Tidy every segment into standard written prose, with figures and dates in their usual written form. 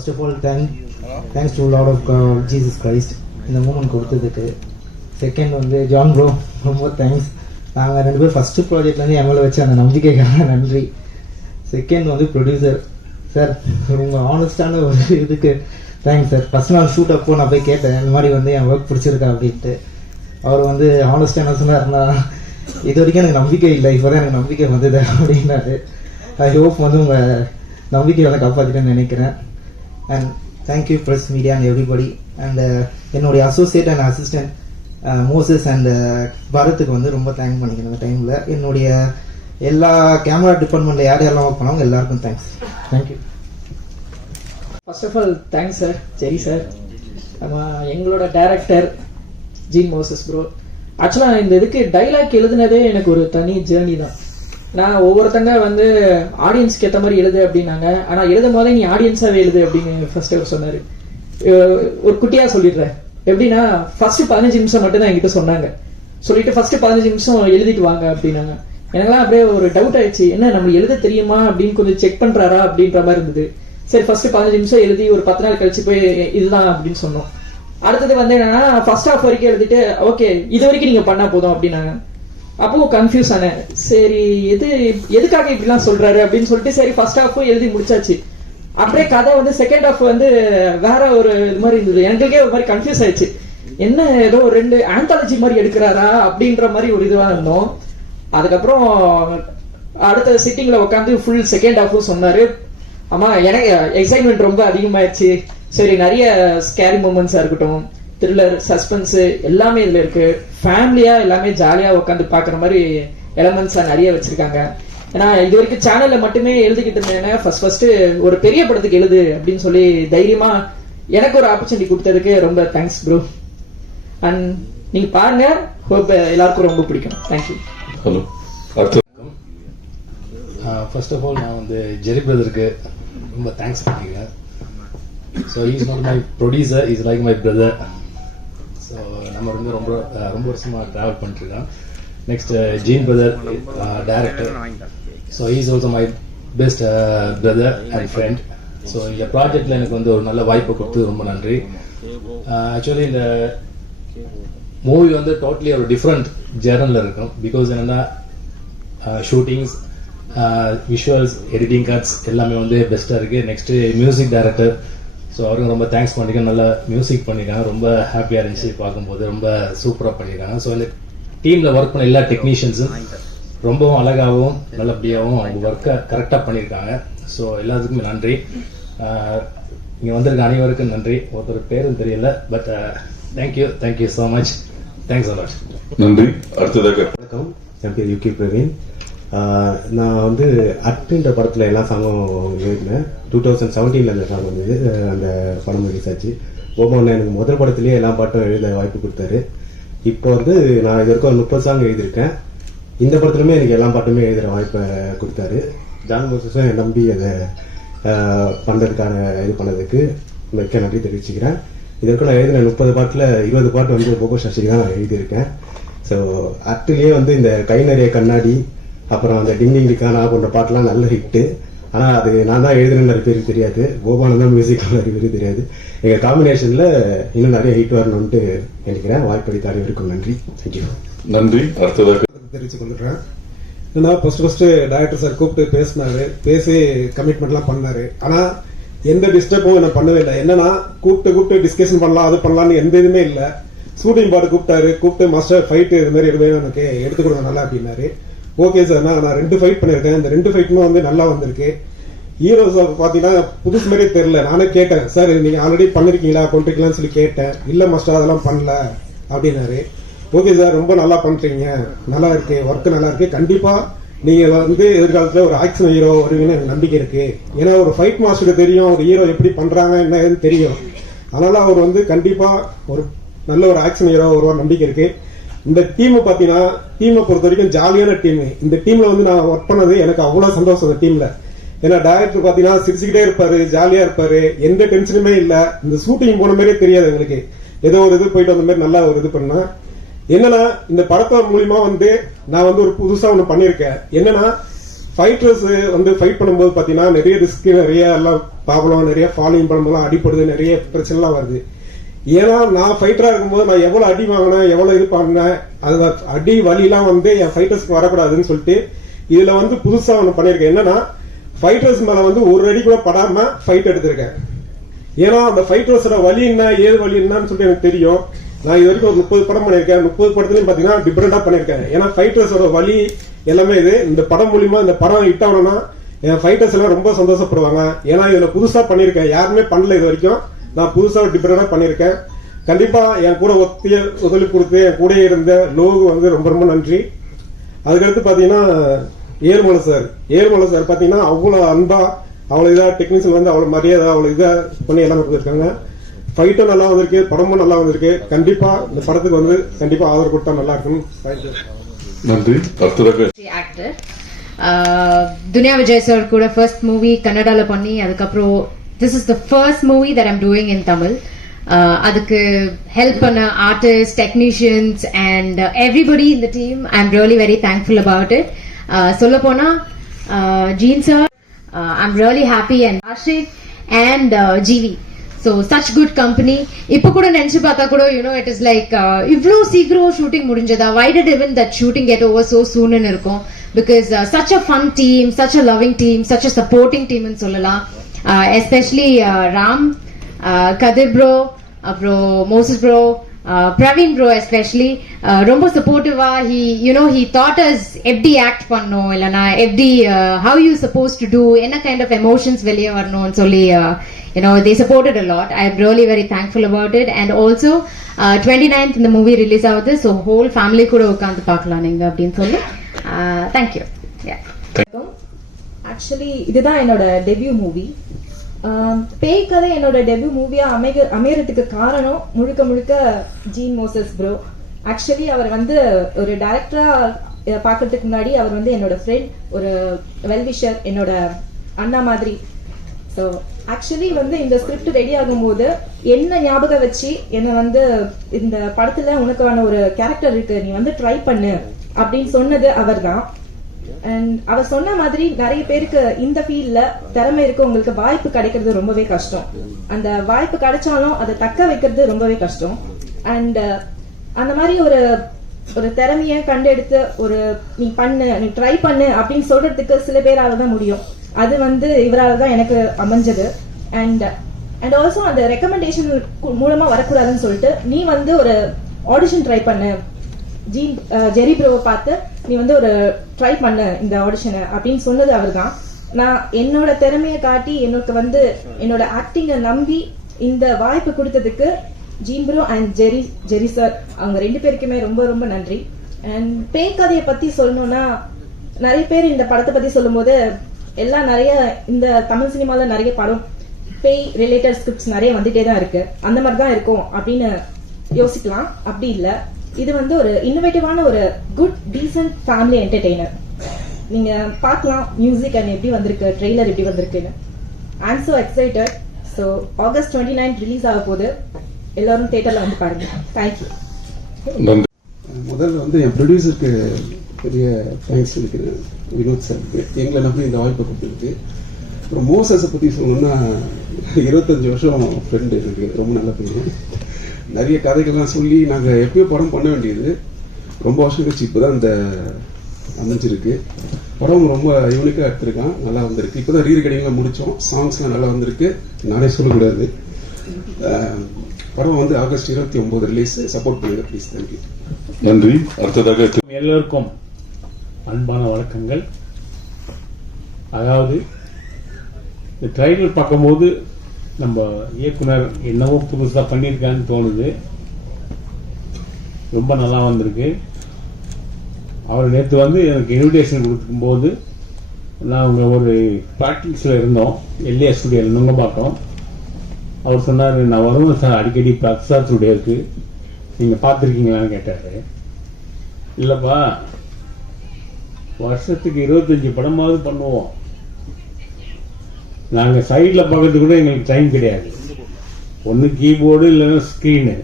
First of all thanks to lord of Jesus Christ இந்த moment கொடுத்ததுக்கு. Second வந்து John bro, ரொம்ப thanks. நாங்கள் 2 பேரும் ஃபஸ்ட்டு ப்ராஜெக்ட்லேருந்து என் மேலே வச்ச அந்த நம்பிக்கைக்காக நன்றி. செகண்ட் வந்து ப்ரொடியூசர் சார், உங்கள் ஆனஸ்டான ஒரு இதுக்கு தேங்க்ஸ் சார். ஃபஸ்ட் நாள் ஷூட் அப்போ நான் போய் கேட்டேன், இந்த மாதிரி வந்து என் ஒர்க் பிடிச்சிருக்கா அப்படின்ட்டு. அவர் வந்து ஆனஸ்டாக என்ன சொன்னார்னா, இது வரைக்கும் எனக்கு நம்பிக்கை இல்லை, இப்போ தான் எனக்கு நம்பிக்கை வந்தது அப்படின்னாரு. ஐ ஹோப் வந்து உங்கள் நம்பிக்கையை வந்து காப்பாற்றிட்டேன்னு நினைக்கிறேன். And thank you press media and everybody. And என்னுடைய associate and assistant Moses and பரத்துக்கு வந்து ரொம்ப தேங்க் பண்ணிக்கிறேன். அந்த டைமில் என்னுடைய எல்லா கேமரா டிபார்ட்மெண்ட்டில் யார் யாரெல்லாம் ஒர்க் பண்ணாங்க எல்லாருக்கும் thanks. Thank you. First of all thanks sir, Jerry sir. நம்ம எங்களோட டைரக்டர் ஜீன் மோசஸ் ப்ரோ. ஆக்சுவலாக இந்த இதுக்கு டைலாக் எழுதுனதே எனக்கு ஒரு தனி ஜேர்னி தான். நான் ஒவ்வொருத்தங்க வந்து ஆடியன்ஸ்க்கு ஏற்ற மாதிரி எழுது அப்படின்னாங்க. ஆனால் எழுதும் போதே நீ ஆடியன்ஸாகவே எழுது அப்படின்னு ஃபர்ஸ்ட் அவர் சொன்னார். ஒரு குட்டியாக சொல்லிடுறேன். எப்படின்னா ஃபர்ஸ்ட் 15 நிமிஷம் மட்டும் தான் என்கிட்ட சொன்னாங்க. சொல்லிட்டு ஃபர்ஸ்ட் 15 நிமிஷம் எழுதிட்டு வாங்க அப்படின்னாங்க. எனக்குலாம் அப்படியே ஒரு டவுட் ஆயிடுச்சு, என்ன நம்ம எழுத தெரியுமா அப்படின்னு கொஞ்சம் செக் பண்றாரா அப்படின்ற மாதிரி இருந்தது. சரி ஃபர்ஸ்ட் 15 நிமிஷம் எழுதி ஒரு 10 நாள் கழிச்சு போய் இதுதான் அப்படின்னு சொன்னோம். அடுத்தது வந்து என்னன்னா ஃபர்ஸ்ட் ஹாஃப் வரைக்கும் எழுதிட்டு ஓகே இது வரைக்கும் நீங்க பண்ணா போதும் அப்படின்னாங்க. அப்போ கன்ஃபியூஸ் ஆனேன். சரி எதுக்காக இப்படிலாம் சொல்றாரு அப்படின்னு சொல்லிட்டு சரி ஃபர்ஸ்ட் ஹாஃபும் எழுதி முடிச்சாச்சு. அப்படியே கதை வந்து செகண்ட் ஹாஃப் வந்து வேற ஒரு இது மாதிரி இருந்தது. எங்களுக்கே ஒரு மாதிரி கன்ஃபியூஸ் ஆயிடுச்சு, என்ன ஏதோ 2 ஆந்தாலஜி மாதிரி எடுக்கிறாரா அப்படின்ற மாதிரி ஒரு இதுவா இருந்தோம். அதுக்கப்புறம் அடுத்த சிட்டிங்ல உட்காந்து ஃபுல் செகண்ட் ஹாஃபும் சொன்னாரு. ஆமா எனக்கு எக்ஸைட்மெண்ட் ரொம்ப அதிகமாயிடுச்சு. சரி நிறைய ஸ்கேரி மூமெண்ட்ஸா இருக்கட்டும், த்ரில்லர், சஸ்பென்ஸ் எல்லாமே இதுல இருக்கு. ஃபேமிலியா எல்லாமே ஜாலியா உட்காந்து பாக்குற மாதிரி எலமெண்ட்ஸா நிறைய வச்சிருக்காங்க. ஏன்னா இது வரைக்கும் சேனல்ல மட்டுமே எழுதிக்கிட்டு இருந்தேன். ஃபர்ஸ்ட் ஒரு பெரிய படத்துக்கு எழுது அப்படின்னு சொல்லி தைரியமா எனக்கு ஒரு ஆப்பர்ச்சுனிட்டி கொடுத்ததுக்கு ரொம்ப தேங்க்ஸ் ப்ரோ. அண்ட் நீங்க பாருங்க, ஹோப் எல்லாருக்கும் ரொம்ப பிடிக்கும். Thank you. Hello, first of all நான் வந்து ஜெரி பிரதருக்கு ரொம்ப தேங்க்ஸ் பண்ணிக்கிறேன். So is not my producer, is like my brother. So நம்ம வந்து ரொம்ப வருஷமாக ட்ராவல் பண்ணிட்டுருக்கோம். Next Jean brother director. So is also my best brother and friend. So இந்த ப்ராஜெக்டில் எனக்கு வந்து ஒரு நல்ல வாய்ப்பு கொடுத்து ரொம்ப நன்றி. ஆக்சுவலி இந்த மூவி வந்து டோட்டலி ஒரு டிஃப்ரெண்ட் ஜேர்னலில் இருக்கும். பிகாஸ் என்னென்னா ஷூட்டிங்ஸ், விஷுவல்ஸ், எடிட்டிங் கட்ஸ் எல்லாமே வந்து பெஸ்ட்டாக இருக்குது. நெக்ஸ்ட்டு மியூசிக் டைரக்டர், ஸோ அவருக்கு ரொம்ப தேங்க்ஸ் பண்ணிக்க. நல்லா மியூசிக் பண்ணியிருக்காங்க, ரொம்ப ஹாப்பியாக இருந்துச்சு பார்க்கும்போது. ரொம்ப சூப்பராக பண்ணியிருக்காங்க. ஸோ இந்த டீமில் ஒர்க் பண்ண எல்லா டெக்னீஷியன்ஸும் ரொம்பவும் அழகாகவும் நல்லபடியாகவும் அவங்க ஒர்க்கை கரெக்டாக பண்ணியிருக்காங்க. ஸோ எல்லாத்துக்குமே நன்றி. இங்கே வந்திருக்க அனைவருக்கும் நன்றி. ஒருத்தர் பேரும் தெரியல, but thank you so much. Thanks a lot. நன்றி. அடுத்ததாக வணக்கம், என் பேர் யூகே பிரவீன். நான் வந்து அட்டுன்ற படத்தில் எல்லா சாங்கும் எழுதினேன். 2017 அந்த சாங் வந்தது. அந்த படம் ரிலீஸ் ஆச்சு. ஓமோன்னு எனக்கு முதல் படத்துலேயே எல்லா பாட்டும் எழுத வாய்ப்பு கொடுத்தாரு. இப்போ வந்து நான் இது வரைக்கும் 30 சாங் எழுதியிருக்கேன். இந்த படத்துலையுமே எனக்கு எல்லா பாட்டுமே எழுதுகிற வாய்ப்பை கொடுத்தாரு. ஜான் மோசஸும் என் நம்பி அதை பண்ணுறதுக்கான இது பண்ணதுக்கு மிக்க நன்றி தெரிவிச்சுக்கிறேன். இது வரைக்கும் நான் எழுதின 30 பாட்டில் 20 பாட்டு வந்து போகோ சசிக்கு தான் நான் எழுதியிருக்கேன். ஸோ அட்டுலேயே வந்து இந்த கை நிறைய கண்ணாடி, அப்புறம் அந்த டிங் டிங் டிக்கானா போன்ற பாட்டெலாம் நல்ல ஹிட்டு. ஆனால் அது நான் தான் எழுதுனேன்னு நிறைய பேருக்கு தெரியாது, கோபாலன் தான் மியூசிக் நிறைய பேருக்கு தெரியாது. எங்கள் காம்பினேஷனில் இன்னும் நிறைய ஹிட் வரணும்ட்டு நினைக்கிறேன். வாய்ப்பளித்த அனைவருக்கும் நன்றி. தேங்க்யூ. நன்றி. அடுத்ததாக தெரிவிச்சு கொண்டுறேன். ஏன்னா ஃபர்ஸ்ட் டைரக்டர் சார் கூப்பிட்டு பேசினாரு, பேசி கமிட்மெண்ட்லாம் பண்ணாரு. ஆனால் எந்த டிஸ்டர்பும் என்ன பண்ணவே இல்லை. என்னன்னா கூப்பிட்டு டிஸ்கஷன் பண்ணலாம், அது பண்ணலாம்னு எந்த இதுவுமே இல்லை. ஷூட்டிங் பாட்டு கூப்பிட்டு மாஸ்டர் ஃபைட்டு இது மாதிரி எதுவுமே எனக்கு எடுத்து கொடுங்க நல்லா அப்படின்னாரு. ஓகே சார், நான் 2 ஃபைட் பண்ணியிருக்கேன். இந்த 2 ஃபைட்டுமே வந்து நல்லா வந்திருக்கு. ஹீரோஸ் பார்த்தீங்கன்னா புதுசு மாதிரியே தெரியல. நானே கேட்டேன், சார் நீங்கள் ஆல்ரெடி பண்ணிருக்கீங்களா கொண்டிருக்கீங்களான்னு சொல்லி கேட்டேன். இல்லை மாஸ்டர் அதெல்லாம் பண்ணல அப்படின்னாரு. ஓகே சார், ரொம்ப நல்லா பண்ணுறீங்க, நல்லா இருக்கு, ஒர்க்கு நல்லா இருக்கு. கண்டிப்பாக நீங்கள் வந்து எதிர்காலத்தில் ஒரு ஆக்ஷன் ஹீரோ வருவீங்கன்னு எனக்கு நம்பிக்கை இருக்கு. ஏன்னா ஒரு ஃபைட் மாஸ்டருக்கு தெரியும் ஒரு ஹீரோ எப்படி பண்ணுறாங்க என்ன ஏதுன்னு தெரியும். அதனால அவர் வந்து கண்டிப்பாக ஒரு நல்ல ஒரு ஆக்ஷன் ஹீரோ வருவார் நம்பிக்கை இருக்கு. இந்த டீமை பார்த்தீங்கன்னா டீமை பொறுத்த வரைக்கும் ஜாலியான டீம். இந்த டீம்ல வந்து நான் ஒர்க் பண்ணது எனக்கு அவ்வளோ சந்தோஷம். இந்த டீம்ல ஏன்னா டைரக்டர் பார்த்தீங்கன்னா சிரிச்சுக்கிட்டே இருப்பாரு, ஜாலியா இருப்பாரு, எந்த டென்ஷனுமே இல்லை. இந்த ஷூட்டிங் போன மாதிரியே தெரியாது எங்களுக்கு. ஏதோ ஒரு இது போயிட்டு வந்த மாதிரி நல்லா ஒரு இது பண்ணா. என்னன்னா இந்த படத்தை மூலியமா வந்து நான் வந்து ஒரு புதுசா ஒன்று பண்ணியிருக்கேன். என்னன்னா ஃபைட்டர்ஸ் வந்து ஃபைட் பண்ணும்போது பாத்தீங்கன்னா நிறைய ரிஸ்க், நிறைய எல்லாம் ப்ராப்ளம், நிறைய ஃபாலோயிங் பண்ணும்போது அடிப்படுது, நிறைய பிரச்சனைலாம் வருது. ஏன்னா நான் ஃபைட்டரா இருக்கும்போது நான் எவ்வளவு அடி வாங்கினேன், எவ்வளவு இது பண்ணேன், அது அடி வலிலாம் வந்து என் ஃபைட்டர்ஸ்க்கு வரக்கூடாதுன்னு சொல்லிட்டு இதுல வந்து புதுசா ஒண்ணு பண்ணிருக்கேன். என்னன்னா ஃபைட்டர்ஸ் மேல வந்து ஒரு அடி கூட படாம ஃபைட் எடுத்திருக்கேன். ஏன்னா அந்த ஃபைட்டர்ஸோட வலி என்ன, ஏது வலி என்னன்னு சொல்லிட்டு எனக்கு தெரியும். நான் இது வரைக்கும் ஒரு 30 படம் பண்ணிருக்கேன். 30 படத்துலயும் பாத்தீங்கன்னா டிஃபரெண்டா பண்ணிருக்கேன். ஏன்னா ஃபைட்டர்ஸோட வலி எல்லாமே இது. இந்த படம் மூலியமா இந்த படம் ஹிட் ஆகணும்னா என் ஃபைட்டர்ஸ் எல்லாம் ரொம்ப சந்தோஷப்படுவாங்க. ஏன்னா இதுல புதுசா பண்ணிருக்கேன், யாருமே பண்ணல இது வரைக்கும். நான் புதுசா டிஃபரெண்டா பண்ணிருக்கேன். கண்டிப்பா என் கூட ஒத்துழைப்பு கொடுத்து என் கூட இருந்த லோகு வந்து ரொம்ப ரொம்ப நன்றி. அதுக்கடுத்து பாத்தீங்கன்னா ஏழுமலை சார் பாத்தீங்கன்னா அவ்வளவு அன்பா, அவ்வளவு இதா டெக்னீஷியன் வந்து அவ்வளவு மரியாதை, அவ்வளவு இதா பண்ணி எல்லாம் கொடுத்துருக்காங்க. ஃபைட்டும் நல்லா வந்திருக்கு, படமும் நல்லா வந்திருக்கு. கண்டிப்பா இந்த படத்துக்கு வந்து கண்டிப்பா ஆதரவு கொடுத்தா நல்லா இருக்கும். நன்றி. அடுத்ததாக ஆக்டர் துனியா விஜய் சார் கூட ஃபர்ஸ்ட் மூவி கன்னடால பண்ணி அதுக்கப்புறம் this is the first movie that I'm doing in Tamil. அதுக்கு ஹெல்ப் பண்ண artist, technicians and everybody in the team I am really very thankful about it. சொல்ல போனா Jean sir, I'm really happy and Ashik and GV. So such good company. இப்போ கூட நினைச்சு பார்த்தா கூட it is like இவ்ளோ சீக்கிரம் ஷூட்டிங் முடிஞ்சதா, why did even that shooting get over so soon ன்னு இருக்கும். Because such a fun team, such a loving team, such a supporting team ன்னு சொல்லலாம். Especially Ram, Kadir bro, அப்புறம் Moses bro, Praveen bro especially ரொம்ப சப்போர்ட்டிவா. he taught us எப்படி act பண்ணணும், இல்லனா எப்படி how you supposed to do, என்ன kind of emotions வெளியே வரணும்னு சொல்லி they supported a lot. I'm really very thankful about it. And also 29th இந்த மூவி ரிலீஸ் ஆகுது. ஸோ ஹோல் ஃபேமிலி கூட உட்காந்து பார்க்கலாம் நீங்க அப்படின்னு சொல்லி தேங்க்யூ. ஆக்சுவலி இதுதான் என்னோட டெபியூ மூவி. பேய் கதை என்னோட டெபியூ மூவியா அமையறதுக்கு காரணம் முழுக்க முழுக்க ஜீன் மோசஸ் ப்ரோ. ஆக்சுவலி அவர் வந்து ஒரு டைரக்டரா பாக்குறதுக்கு முன்னாடி அவர் வந்து என்னோட ஃப்ரெண்ட், ஒரு வெல்விஷர், என்னோட அண்ணா மாதிரி. ஸோ ஆக்சுவலி வந்து இந்த ஸ்கிரிப்ட் ரெடி ஆகும்போது என்ன ஞாபகம் வச்சு என்ன வந்து இந்த படத்துல உனக்கான ஒரு கேரக்டர் இருக்கு, நீ வந்து ட்ரை பண்ணு அப்படின்னு சொன்னது அவர் தான். அண்ட் அவர் சொன்ன மாதிரி நிறைய பேருக்கு இந்த ஃபீல்ட்ல திறமை இருக்கு, உங்களுக்கு வாய்ப்பு கிடைக்கிறது ரொம்பவே கஷ்டம். அந்த வாய்ப்பு கிடைச்சாலும் அதை தக்க வைக்கிறது ரொம்பவே கஷ்டம். அண்ட் அந்த மாதிரி ஒரு திறமைய கண்டெடுத்து ஒரு நீ பண்ணு, நீ ட்ரை பண்ணு அப்படின்னு சொல்றதுக்கு சில பேரால தான் முடியும். அது வந்து இவரால் தான் எனக்கு அமைஞ்சது. அண்ட் ஆல்சோ அந்த ரெக்கமெண்டேஷன் மூலமா வரக்கூடாதுன்னு சொல்லிட்டு நீ வந்து ஒரு ஆடிஷன் ட்ரை பண்ணு, ஜெரி ப்ரோவை பார்த்து நீ வந்து ஒரு ட்ரை பண்ணு இந்த ஆடிஷனை அப்படின்னு சொன்னது அவர் தான். நான் என்னோட திறமையை காட்டி எனக்கு வந்து என்னோட ஆக்டிங்கை நம்பி இந்த வாய்ப்பு கொடுத்ததுக்கு Jean bro and Jerry sir, அவங்க 2 பேருக்குமே ரொம்ப ரொம்ப நன்றி. அண்ட் பேய் கதையை பத்தி சொல்லணும்னா நிறைய பேர் இந்த படத்தை பத்தி சொல்லும் போது எல்லாம் நிறைய இந்த தமிழ் சினிமால நிறைய படம் பேய் ரிலேட்டட் ஸ்கிரிப்ட்ஸ் நிறைய வந்துட்டே தான் இருக்கு, அந்த மாதிரி தான் இருக்கும் அப்படின்னு யோசிக்கலாம். அப்படி இல்ல, இது வந்து ஒரு இன்னோவேட்டிவான ஒரு குட் டீசன்ட் ஃபேமிலி என்டர்டெய்னர். நீங்க பார்க்கலாம் மியூசிக் அண்ட் எப்படி வந்திருக்கு, ட்ரெய்லர் எப்படி வந்திருக்குன்னு. I am so excited. So August 29 release ஆக போது, எல்லாரும் தியேட்டர்ல வந்து பாருங்க. தேங்க்யூ. முதல்ல வந்து என் ப்ரொடியூசருக்கு பெரிய தேங்க்ஸ் சொல்லிக்கிறேன், வினோத் சாருக்கு. எங்களை நம்பி இந்த வாய்ப்பை கொடுத்துருக்கு. அப்புறம் மோசஸை பற்றி சொல்லணும்னா 25 வருஷம் ஃப்ரெண்டு எனக்கு, ரொம்ப நல்ல பையன். நிறைய கதைகள்லாம் சொல்லி நாங்கள் எப்பயோ படம் பண்ண வேண்டியது ரொம்ப வருஷம் கழிச்சு இப்போ தான் இந்த அமைஞ்சிருக்கு. படம் ரொம்ப யூனிக்காக எடுத்திருக்கான், நல்லா வந்திருக்கு. இப்போ தான் ரீரெக்கார்டிங்லாம் முடித்தோம், சாங்ஸ்லாம் நல்லா வந்திருக்கு, நானே சொல்லக்கூடாது. படம் வந்து ஆகஸ்ட் 29 ரிலீஸ். சப்போர்ட் பண்ணுங்க ப்ளீஸ். தேங்க்யூ. நன்றி. அடுத்ததாக எல்லோருக்கும் அன்பான வணக்கங்கள். அதாவது இந்த ட்ரைலர் பார்க்கும்போது நம்ம இயக்குனர் என்னவோ புதுசாக பண்ணியிருக்கான்னு தோணுது. ரொம்ப நல்லா வந்திருக்கு. அவர் நேற்று வந்து எனக்கு இன்விடேஷன் கொடுக்கும்போது நாங்கள் ஒரு ப்ராக்டிஸில் இருந்தோம், எல்ஏ ஸ்டுடியோவில் நுங்கம்பாக்கம். அவர் சொன்னார், நான் வருவேன் சார் அடிக்கடி பிரசாத் ஸ்டுடியோவுக்கு, நீங்கள் பார்த்துருக்கீங்களான்னு கேட்டார். இல்லைப்பா, வருஷத்துக்கு 25 படமாவது பண்ணுவோம், நாங்கள் சைடில் பார்க்கறதுக்கு கூட எங்களுக்கு டைம் கிடையாது, ஒன்று கீபோர்டு இல்லைன்னா ஸ்க்ரீனு,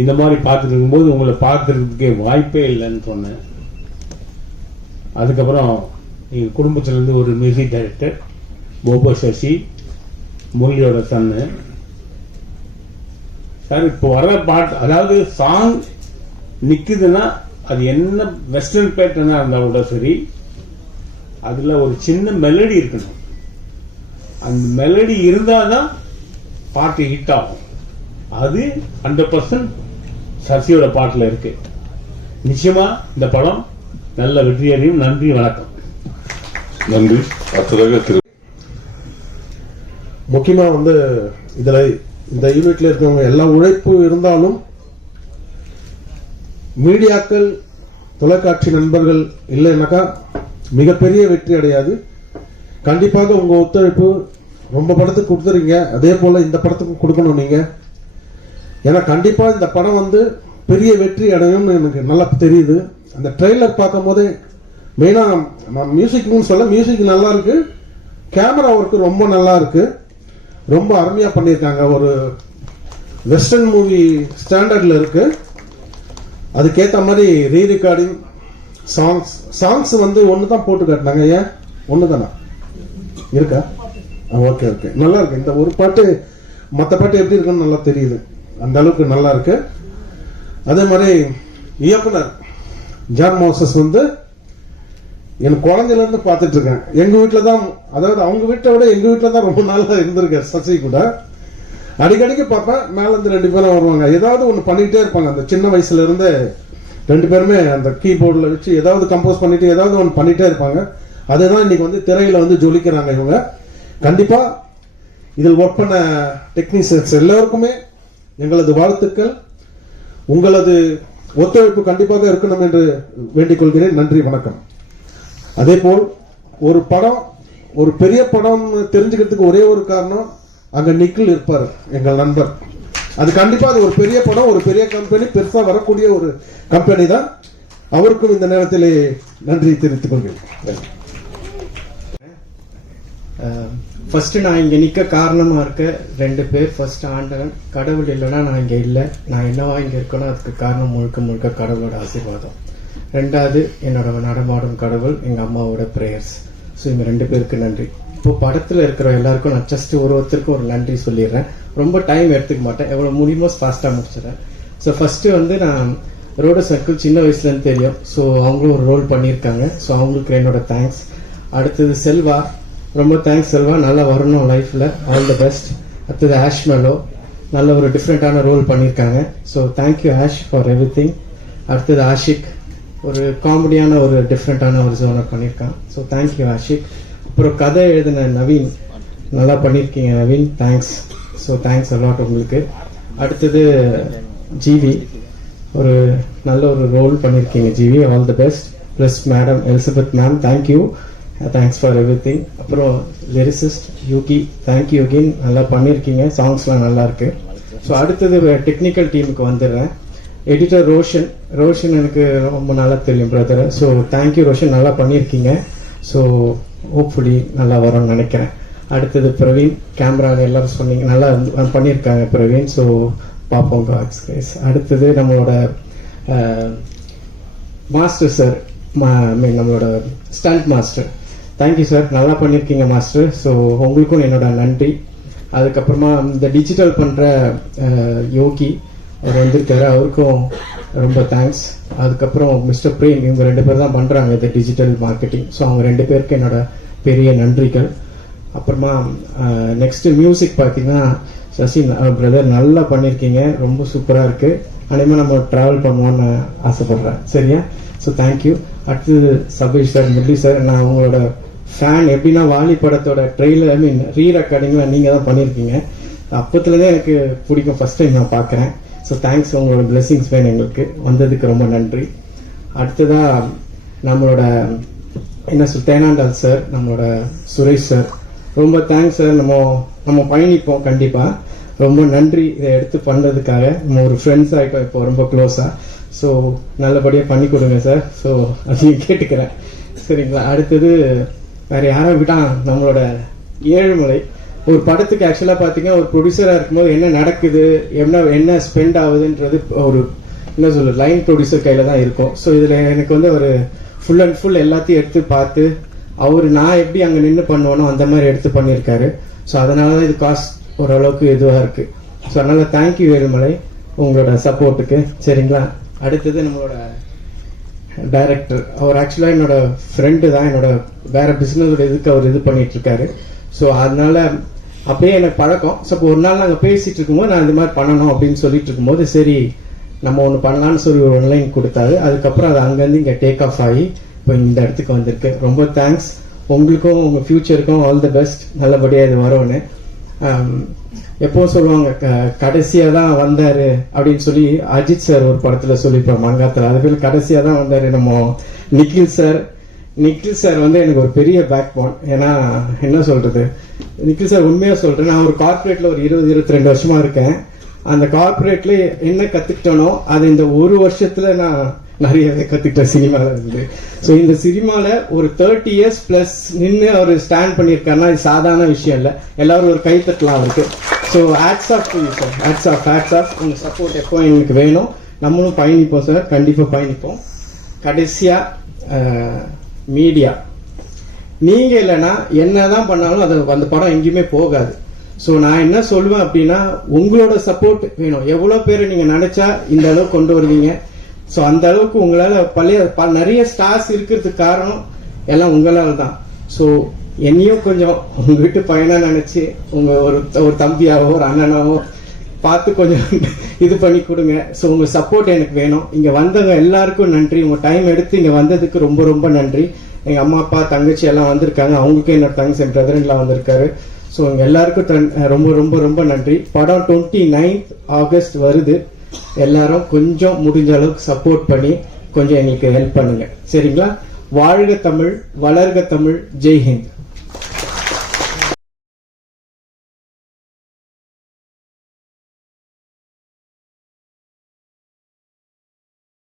இந்த மாதிரி பார்த்துட்டு இருக்கும்போது உங்களை பார்த்துருக்கிறதுக்கே வாய்ப்பே இல்லைன்னு சொன்னேன். அதுக்கப்புறம் எங்கள் குடும்பத்திலேருந்து ஒரு மியூசிக் டைரக்டர் போபோ சசி, முரளியோட சன்னு. சார் இப்போ வர பாட்டு, அதாவது சாங் நிற்குதுன்னா அது என்ன வெஸ்டர்ன் பேட்டர்னாக இருந்தால் கூட சரி, அதில் ஒரு சின்ன மெலடி இருக்கணும். அந்த மெலடி இருந்தால் தான் பாட்டு ஹிட் ஆகும். அது 100% சசியோட பாட்டில் இருக்கு. நிச்சயமா இந்த படம் நல்ல வெற்றியடையும். நன்றி, வணக்கம். நன்றி. அடுத்ததாக திரு முக்கியமா வந்து இதுல இந்த யூனிட்ல இருக்கவங்க எல்லா உழைப்பு இருந்தாலும் மீடியாக்கள், தொலைக்காட்சி நண்பர்கள் இல்லைன்னாக்கா மிகப்பெரிய வெற்றி அடையாது. கண்டிப்பாக உங்க ஒத்துழைப்பு ரொம்ப படத்துக்கு கொடுத்துறீங்க, அதே போல இந்த படத்துக்கு கொடுக்கணும் நீங்க. ஏன்னா கண்டிப்பா இந்த படம் வந்து பெரிய வெற்றி அடையும்னு எனக்கு நல்லா தெரியுது. அந்த ட்ரெய்லர் பார்க்கும் போதே மெயினா மியூசிக்னு சொல்ல, மியூசிக் நல்லா இருக்கு, கேமரா ஒர்க்கு ரொம்ப நல்லா இருக்கு, ரொம்ப அருமையா பண்ணியிருக்காங்க. ஒரு வெஸ்டர்ன் மூவி ஸ்டாண்டர்ட்ல இருக்கு. அதுக்கேற்ற மாதிரி ரீ ரெக்கார்டிங், சாங்ஸ் வந்து ஒன்று தான் போட்டு காட்டினாங்க. ஏன் ஒன்று தானா இருக்கா? ஓகே ஓகே, நல்லா இருக்கு. இந்த ஒரு பாட்டு மற்ற பாட்டு எப்படி இருக்குன்னு நல்லா தெரியுது. அந்த அளவுக்கு நல்லா இருக்கு. அதே மாதிரி இயக்குனர் ஜான் மோசஸ் வந்து என் குழந்தையில இருந்து பார்த்துட்டு இருக்கேன். எங்க வீட்டில் தான், அதாவது அவங்க வீட்டை விட எங்க வீட்டில் தான் ரொம்ப நாளா இருந்திருக்கேன். சசி கூட அடிக்கடிக்கு பார்ப்பேன். மேல இருந்து 2 பேரும் வருவாங்க, ஏதாவது ஒன்று பண்ணிக்கிட்டே இருப்பாங்க. அந்த சின்ன வயசுல இருந்து 2 பேருமே அந்த கீபோர்டில் வச்சு ஏதாவது கம்போஸ் பண்ணிட்டு ஏதாவது ஒன்று பண்ணிட்டே இருப்பாங்க. அதுதான் இன்னைக்கு வந்து திரையில வந்து ஜொலிக்கிறாங்க இவங்க. கண்டிப்பா இதில் ஒர்க் பண்ண டெக்னீஷியன்ஸ் எல்லாருக்குமே எங்களது வாழ்த்துக்கள். உங்களது ஒத்துழைப்பு கண்டிப்பாக இருக்கணும் என்று வேண்டிக் கொள்கிறேன். நன்றி, வணக்கம். அதே போல் ஒரு படம், ஒரு பெரிய படம் தெரிஞ்சுக்கிறதுக்கு ஒரே ஒரு காரணம், அங்க நிக்கில் இருப்பார், எங்கள் நண்பர். அது கண்டிப்பா அது ஒரு பெரிய படம், ஒரு பெரிய கம்பெனி, பெருசா வரக்கூடிய ஒரு கம்பெனி தான். அவருக்கும் இந்த நேரத்திலே நன்றி தெரிவித்துக் கொள்கிறேன். ஃபர்ஸ்ட் நான் இங்கே நிற்க காரணமாக இருக்க 2 பேர். ஃபர்ஸ்ட் ஆண்டவன். கடவுள் இல்லைன்னா நான் இங்கே இல்லை. நான் என்னவா இங்கே இருக்கணும், அதுக்கு காரணம் முழுக்க முழுக்க கடவுளோட ஆசீர்வாதம். 2வது என்னோட நடமாடும் கடவுள், எங்கள் அம்மாவோட ப்ரேயர்ஸ். ஸோ இந்த 2 பேருக்கு நன்றி. இப்போ படத்தில் இருக்கிற எல்லாருக்கும் நான் ஜஸ்ட் ஒருத்தருக்கும் ஒரு நன்றி சொல்லிடுறேன். ரொம்ப டைம் எடுத்துக்க மாட்டேன், எவ்வளோ முடியுமோ ஃபாஸ்ட்டாக முடிச்சிடறேன். ஸோ ஃபர்ஸ்ட்டு வந்து நான் ரோட சர்க்கிள் சின்ன வயசுலேருந்து தெரியும். ஸோ அவங்களும் ஒரு ரோல் பண்ணியிருக்காங்க. ஸோ அவங்களுக்கு என்னோட தேங்க்ஸ். அடுத்தது செல்வா, ரொம்ப தேங்க்ஸ் செல்வா, நல்லா வரணும் லைஃப்பில், ஆல் தி பெஸ்ட். அடுத்தது ஆஷ் மெலோ, நல்ல ஒரு டிஃப்ரெண்ட்டான ரோல் பண்ணியிருக்காங்க. So thank you Ash for everything. அடுத்தது ஆஷிக், ஒரு காமெடியான ஒரு டிஃப்ரெண்ட்டான ஒரு ஜோனை பண்ணியிருக்கான். So thank you Ashik. அப்புறம் கதை எழுதின நவீன், நல்லா பண்ணியிருக்கீங்க Naveen, thanks. So thanks a lot உங்களுக்கு. அடுத்தது ஜிவி, ஒரு நல்ல ஒரு ரோல் பண்ணியிருக்கீங்க GV, all the best. Plus madam Elizabeth ma'am, thank you, thanks for everything. அப்புறம் லிரிசிஸ்ட் யூகி, தேங்க்யூ அகெயின், நல்லா பண்ணியிருக்கீங்க, சாங்ஸ்லாம் நல்லா இருக்கு. ஸோ அடுத்தது டெக்னிக்கல் டீமுக்கு வந்துடுறேன். எடிட்டர் ரோஷன் எனக்கு ரொம்ப நல்லா தெரியும் பிரதர். ஸோ தேங்க்யூ ரோஷன், நல்லா பண்ணியிருக்கீங்க. ஸோ ஹோப்ஃபுல்லி நல்லா வரும்னு நினைக்கிறேன். அடுத்தது பிரவீன், கேமரா எல்லாரும் சொன்னீங்க, நல்லா பண்ணியிருக்காங்க பிரவீன். ஸோ பார்ப்போம், காட்ஸ் கிரேஸ். அடுத்தது நம்மளோட மாஸ்டர் சார், நம்மளோட ஸ்டண்ட் மாஸ்டர், தேங்க்யூ சார், நல்லா பண்ணியிருக்கீங்க மாஸ்டர். ஸோ உங்களுக்கும் என்னோட நன்றி. அதுக்கப்புறமா இந்த டிஜிட்டல் பண்ணுற யோகி அவர் வந்திருக்காரு, அவருக்கும் ரொம்ப தேங்க்ஸ். அதுக்கப்புறம் மிஸ்டர் பிரேம், இவங்க 2 பேர் தான் பண்ணுறாங்க இந்த டிஜிட்டல் மார்க்கெட்டிங். ஸோ அவங்க 2 பேருக்கு என்னோட பெரிய நன்றிகள். அப்புறமா நெக்ஸ்ட் மியூசிக் பார்த்தீங்கன்னா சசி பிரதர், நல்லா பண்ணியிருக்கீங்க, ரொம்ப சூப்பராக இருக்குது. அனைவரும் நம்ம ட்ராவல் பண்ணுவோன்னு ஆசைப்படுறேன், சரியா? So thank you. அடுத்தது சபீஷ் சார், முரளி சார், நான் உங்களோட ஃபேன். எப்படின்னா வாலி படத்தோட ட்ரெய்லர், ஐ மீன் ரீ ரெக்கார்டிங்லாம் நீங்கள் தான் பண்ணியிருக்கீங்க. அப்போத்துலேருந்தே எனக்கு பிடிக்கும், ஃபர்ஸ்ட் டைம் நான் பார்க்குறேன். ஸோ தேங்க்ஸ், உங்களோட பிளெஸிங்ஸ் வேணும் எங்களுக்கு, வந்ததுக்கு ரொம்ப நன்றி. அடுத்ததாக நம்மளோட என்ன தேனாண்டால் சார், நம்மளோட சுரேஷ் சார், ரொம்ப தேங்க்ஸ் சார். நம்ம பயணிப்போம் கண்டிப்பாக, ரொம்ப நன்றி இதை எடுத்து பண்ணுறதுக்காக. நம்ம ஒரு ஃப்ரெண்ட்ஸ் ஆகிட்டோம் இப்போ, ரொம்ப க்ளோஸாக. ஸோ நல்லபடியாக பண்ணி கொடுங்க சார். ஸோ அதையும் கேட்டுக்கிறேன், சரிங்களா? அடுத்தது வேறு யாரை விட்டா நம்மளோட ஏழுமலை, ஒரு படத்துக்கு ஆக்சுவலாக பார்த்தீங்கன்னா ஒரு ப்ரொடியூசராக இருக்கும்போது என்ன நடக்குது, என்ன ஸ்பெண்ட் ஆகுதுன்றது ஒரு என்ன சொல்ல லைன் ப்ரொடியூசர் கையில் தான் இருக்கும். ஸோ இதில் எனக்கு வந்து ஒரு ஃபுல் அண்ட் ஃபுல் எல்லாத்தையும் எடுத்து பார்த்து அவர் நான் எப்படி அங்கே நின்று பண்ணுவேனோ அந்த மாதிரி எடுத்து பண்ணியிருக்காரு. ஸோ அதனால தான் இது காஸ்ட் ஓரளவுக்கு இதுவாக இருக்கு. ஸோ அதனால தேங்க்யூ வேலுமலை உங்களோட சப்போர்ட்டுக்கு. சரிங்களா? அடுத்தது நம்மளோட டைரக்டர், அவர் ஆக்சுவலாக என்னோட ஃப்ரெண்டு தான், என்னோட வேற பிஸ்னஸோட இதுக்கு அவர் இது பண்ணிட்டு இருக்காரு. ஸோ அதனால அப்பயே எனக்கு பழக்கம். ஸோ இப்போ ஒரு நாள் நாங்கள் பேசிட்டு இருக்கும்போது நான் இந்த மாதிரி பண்ணணும் அப்படின்னு சொல்லிட்டு இருக்கும்போது சரி நம்ம ஒன்று பண்ணலான்னு சொல்லி ஒரு ஒன்லைன் கொடுத்தாரு. அதுக்கப்புறம் அது அங்கேருந்து இங்கே டேக் ஆஃப் ஆகி இப்போ இந்த இடத்துக்கு வந்திருக்கு. ரொம்ப தேங்க்ஸ். உங்களுக்கும் உங்கள் ஃபியூச்சருக்கும் ஆல் தி பெஸ்ட். நல்லபடியாக இது வரும்னு. எப்பவும் சொல்லுவாங்க கடைசியாக தான் வந்தார் அப்படின்னு சொல்லி அஜித் சார் ஒரு படத்தில் சொல்லியிருப்பாங்க மங்காத்தில். அதுபோல் கடைசியாக தான் வந்தார் நம்ம நிக்கில் சார். நிக்கில் சார் வந்து எனக்கு ஒரு பெரிய பேக் போன். ஏன்னா என்ன சொல்றது, நிக்கில் சார் உண்மையாக சொல்கிறேன், நான் ஒரு கார்பரேட்டில் ஒரு 20-22 வருஷமா இருக்கேன். அந்த கார்பரேட்ல என்ன கற்றுக்கிட்டனோ அது இந்த ஒரு வருஷத்தில் நான் நிறையவே கற்றுக்கிட்டேன் சினிமாவில் இருந்து. ஸோ இந்த சினிமாவில் ஒரு 30 years ப்ளஸ் நின்று அவர் ஸ்டாண்ட் பண்ணியிருக்காருன்னா இது சாதாரண விஷயம் இல்லை. எல்லாரும் ஒரு கை தட்டலாம் அவருக்கு. So hats off to you sir. Hats off, hats off. உங்கள் சப்போர்ட் எப்போ எங்களுக்கு வேணும். நம்மளும் பயணிப்போம் சார், கண்டிப்பாக பயணிப்போம். கடைசியாக மீடியா, நீங்கள் இல்லைன்னா என்னதான் பண்ணாலும் அது அந்த படம் எங்கேயுமே போகாது. ஸோ நான் என்ன சொல்லுவேன் அப்படின்னா உங்களோட சப்போர்ட் வேணும். எவ்வளோ பேர் நீங்கள் நினைச்சா இந்த அளவுக்கு கொண்டு வருவீங்க. ஸோ அந்த அளவுக்கு உங்களால் நிறைய ஸ்டார்ஸ் இருக்கிறதுக்கு காரணம் எல்லாம் உங்களால் தான். ஸோ என்னையும் கொஞ்சம் உங்க வீட்டு பையனா நினைச்சு உங்க ஒரு தம்பியாவோ ஒரு அண்ணனாவோ பார்த்து கொஞ்சம் இது பண்ணி கொடுங்க. ஸோ உங்க சப்போர்ட் எனக்கு வேணும். இங்க வந்தவங்க எல்லாருக்கும் நன்றி. உங்க டைம் எடுத்து இங்க வந்ததுக்கு ரொம்ப ரொம்ப நன்றி. எங்க அம்மா அப்பா தங்கச்சி எல்லாம் வந்திருக்காங்க. அவங்களுக்கும் என்னோட தங்கச்சி என் பிரதர்லாம் வந்திருக்காரு. ஸோ இங்க எல்லாருக்கும் ரொம்ப ரொம்ப ரொம்ப நன்றி. படம் 29th August வருது. எல்லாரும் கொஞ்சம் முடிஞ்ச அளவுக்கு சப்போர்ட் பண்ணி கொஞ்சம் எங்களுக்கு ஹெல்ப் பண்ணுங்க. சரிங்களா? வாழ்க தமிழ், வளர்க தமிழ். ஜெய் ஹிந்த்.